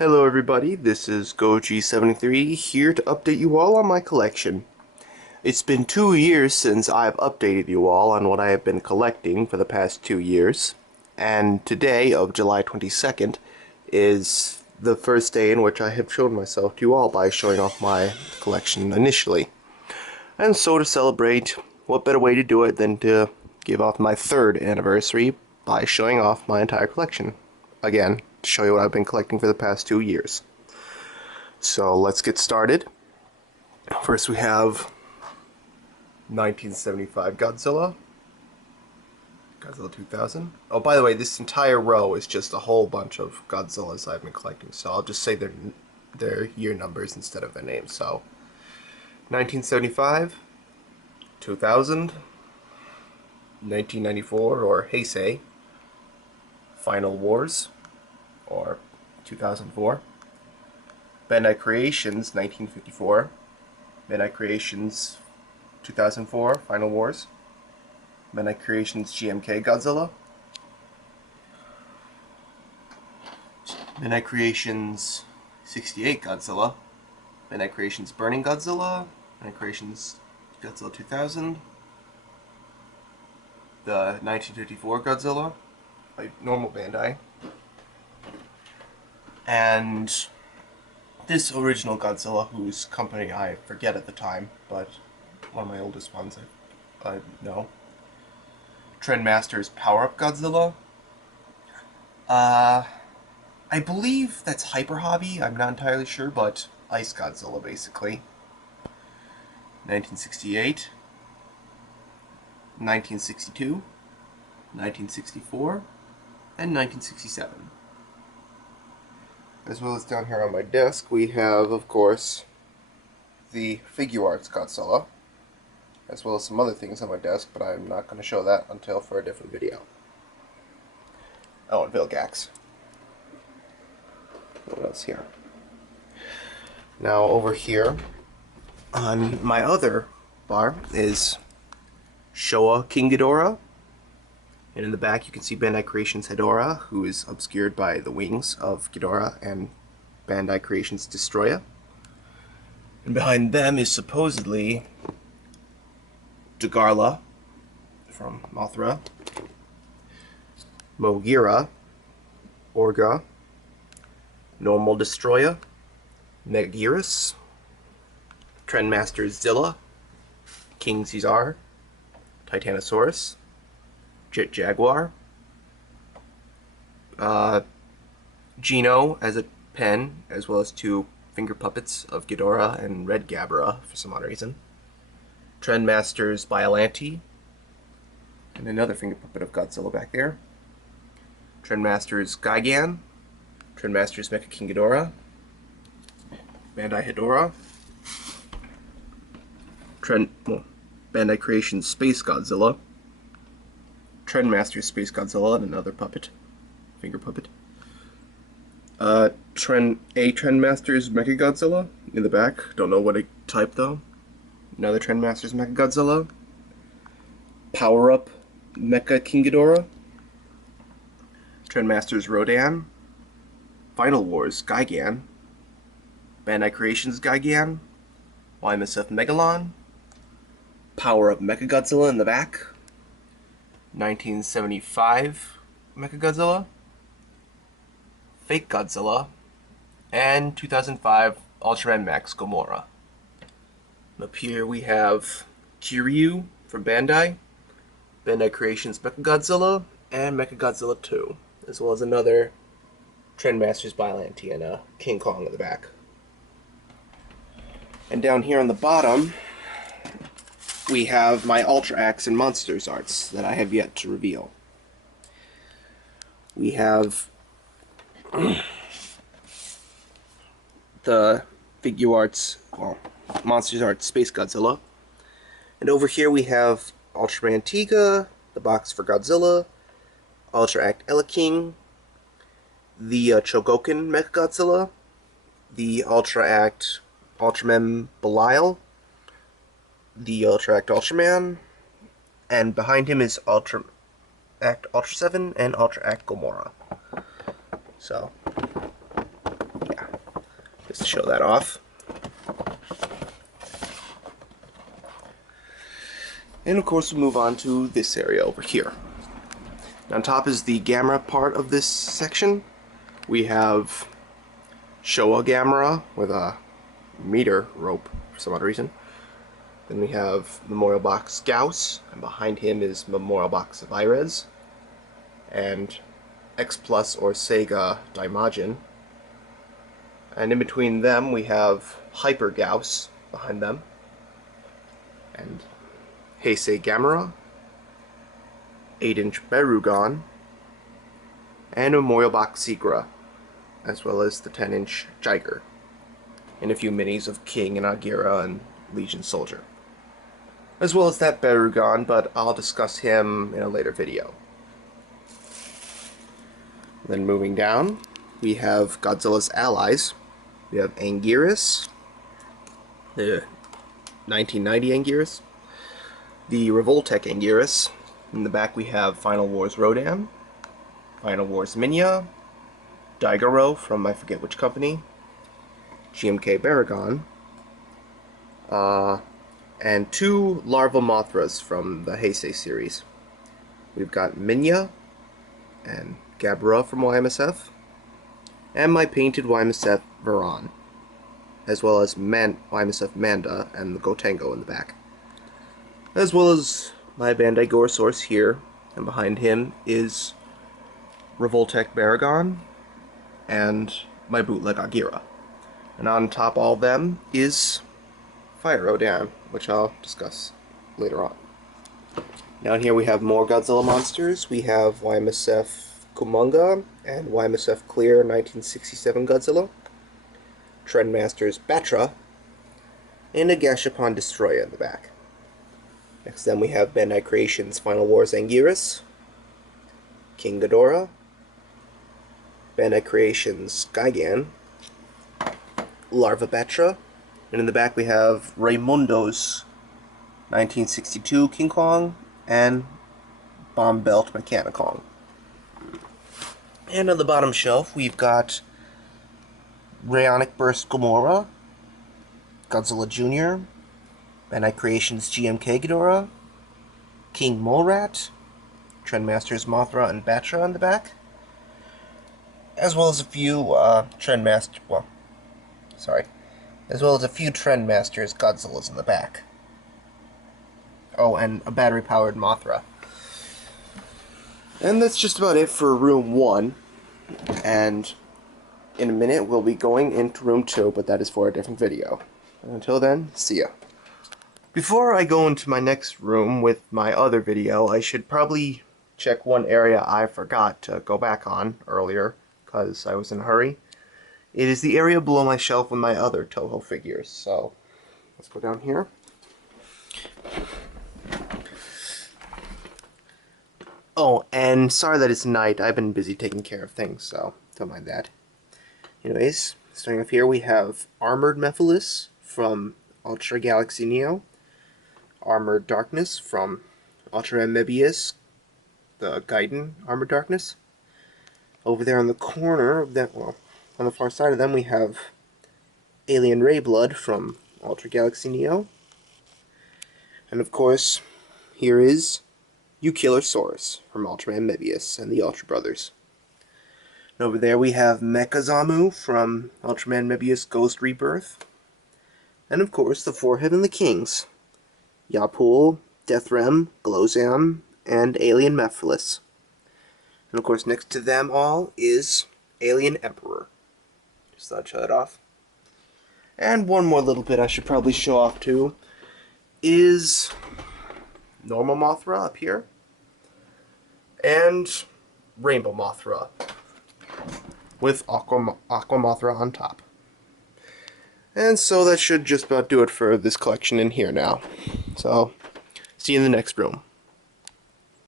Hello everybody, this is Goji73 here to update you all on my collection. It's been 2 years since I've updated you all on what I have been collecting for the past 2 years, and today, of July 22nd, is the first day in which I have shown myself to you all by showing off my collection initially. And so to celebrate, what better way to do it than to give off my 3rd anniversary by showing off my entire collection. Again, to show you what I've been collecting for the past 2 years. So let's get started. First we have 1975 Godzilla. Godzilla 2000. Oh, by the way, this entire row is just a whole bunch of Godzillas I've been collecting, so I'll just say their year numbers instead of their names. So 1975, 2000, 1994 or Heisei, Final Wars, or 2004, Bandai Creations 1954, Bandai Creations 2004, Final Wars, Bandai Creations GMK Godzilla, Bandai Creations 68 Godzilla, Bandai Creations Burning Godzilla, Bandai Creations Godzilla 2000, the 1954 Godzilla by normal Bandai, and this original Godzilla, whose company I forget at the time, but one of my oldest ones I know. Trendmaster's Power Up Godzilla. I believe that's Hyper Hobby, I'm not entirely sure, but Ice Godzilla basically. 1968, 1962, 1964, and 1967. As well as down here on my desk, we have, of course, the Figuarts Godzilla, as well as some other things on my desk, but I'm not going to show that until for a different video. Oh, and Vilgax. What else here? Now, over here, on my other bar, is Showa King Ghidorah. And in the back you can see Bandai Creations Hedorah, who is obscured by the wings of Ghidorah and Bandai Creations Destroya. And behind them is supposedly Dagarla from Mothra, Mogira, Orga, Normal Destroya, Megaguirus, Trendmaster Zilla, King Caesar, Titanosaurus, Jet Jaguar, Gino as a pen, as well as 2 finger puppets of Ghidorah and Red Gabra for some odd reason, Trendmaster's Biollante, and another finger puppet of Godzilla back there, Trendmaster's Gigan, Trendmaster's Mecha King Ghidorah, Bandai Hedorah, Bandai Creations Space Godzilla, Trendmaster's Space Godzilla and another puppet, finger puppet. Trendmaster's Mechagodzilla in the back. Don't know what type though. Another Trendmaster's Mechagodzilla. Power Up Mecha King Ghidorah. Trendmaster's Rodan. Final Wars Gigan. Bandai Creations Gigan. y-msf Megalon. Power Up Mechagodzilla in the back. 1975 Mechagodzilla, Fake Godzilla, and 2005 Ultraman Max Gamora. Up here we have Kiryu from Bandai, Bandai Creations Mechagodzilla, and Mechagodzilla 2, as well as another Trendmaster's Biollante and a King Kong in the back. And down here on the bottom, we have my Ultra Axe and Monsters arts that I have yet to reveal. We have the Figuarts, well, Monsters Art Space Godzilla. And over here we have Ultraman Tiga, the box for Godzilla, Ultra Act King, the Chogokin Mechagodzilla, the Ultra Act Ultraman Belial, the Ultra Act Ultraman, and behind him is Ultra Act Ultra 7 and Ultra Act Gamora. So, yeah. just to show that off. And of course we'll move on to this area over here. On top is the Gamera part of this section. We have Showa Gamera with a meter rope for some odd reason. Then we have Memorial Box Gauss, and behind him is Memorial Box of Irez, and X Plus or Sega Daimajin. And in between them we have Hyper Gauss behind them, and Heisei Gamera, 8-inch Berugon, and Memorial Box Segra, as well as the 10-inch Jiger, and a few minis of King and Agira and Legion Soldier, as well as that Berugon, but I'll discuss him in a later video. Then moving down, we have Godzilla's allies. We have Anguirus, the 1990 Anguirus, the Revoltech Anguirus. In the back we have Final Wars Rodan, Final Wars Minya, Daigoro from I forget which company, GMK Baragon, and two Larva Mothras from the Heisei series. We've got Minya and Gabra from y-msf, and my painted y-msf Varan, as well as y-msf Manda and the Gotengo in the back, as well as my Bandai Gorosaurus here, and behind him is Revoltech Baragon and my bootleg Agira. And on top of all of them is Fire Rodan, which I'll discuss later on. Down here we have more Godzilla monsters. We have y-msf Kumonga and y-msf Clear 1967 Godzilla, Trendmaster's Batra, and a Gashapon Destroyer in the back. Next then we have Bandai Creations Final Wars Anguirus, King Ghidorah, Bandai Creations Gigan, Larva Batra, and in the back we have Raimundo's 1962 King Kong and Bomb Belt Mechanicong. And on the bottom shelf we've got Rayonic Burst Gamora, Godzilla Jr., Bandai Creations GMK Ghidorah, King Morat, Trendmaster's Mothra and Batra on the back, as well as a few Trendmasters Godzillas in the back. Oh, and a battery-powered Mothra. And that's just about it for room 1, and in a minute we'll be going into room 2, but that is for a different video. And until then, see ya. Before I go into my next room with my other video, I should probably check one area I forgot to go back on earlier, because I was in a hurry. It is the area below my shelf with my other Toho figures, so let's go down here. Oh, and sorry that it's night, I've been busy taking care of things, so don't mind that. Anyways, starting off here we have Armored Mephiles from Ultra Galaxy Neo, Armored Darkness from Ultra Amphibious, the Gaiden Armored Darkness. Over there on the corner of that, well, on the far side of them we have Alien Ray Blood from Ultra Galaxy Neo. And of course, here is Eukilosaurus from Ultra Amphibious and the Ultra Brothers. And over there we have Mechazamu from Ultraman Mebius Ghost Rebirth. And of course the four Heavenly Kings, Yapul, Deathrem, Glozam, and Alien Mephiles. And of course next to them all is Alien Emperor. Just thought I'd show that off. And one more little bit I should probably show off too is normal Mothra up here, and Rainbow Mothra with Aqua Mothra on top. And so that should just about do it for this collection in here now. So, see you in the next room.